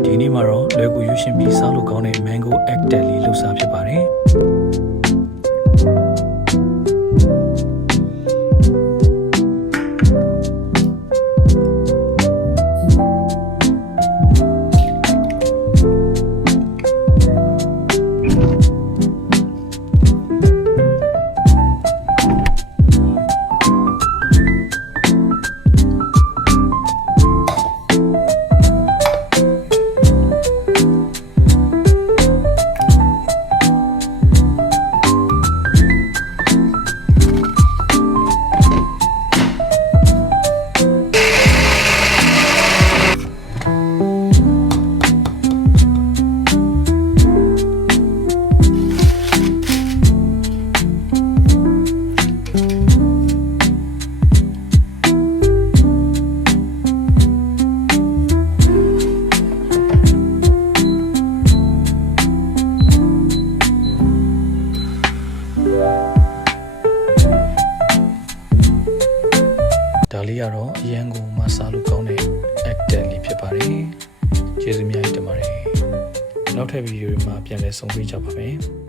ဒီနေ့မှာတော့လွယ်ကူရွှေရှင်ပြီးစားလို့ကောင်းတဲ့ mango egg တက်လေးလှူစားဖြစ်ပါတယ်ဒါလေးကတော့အရန်ကိုမစားလို့ကောင်းတဲ့ egg တက်လေးဖြစ်ပါတယ်ကျေးဇူးများတင်ပါတယ်နောက်ထပ်ဗီဒီယိုတွေမှာပြန်လည်ဆုံတွေ့ကြပါမယ်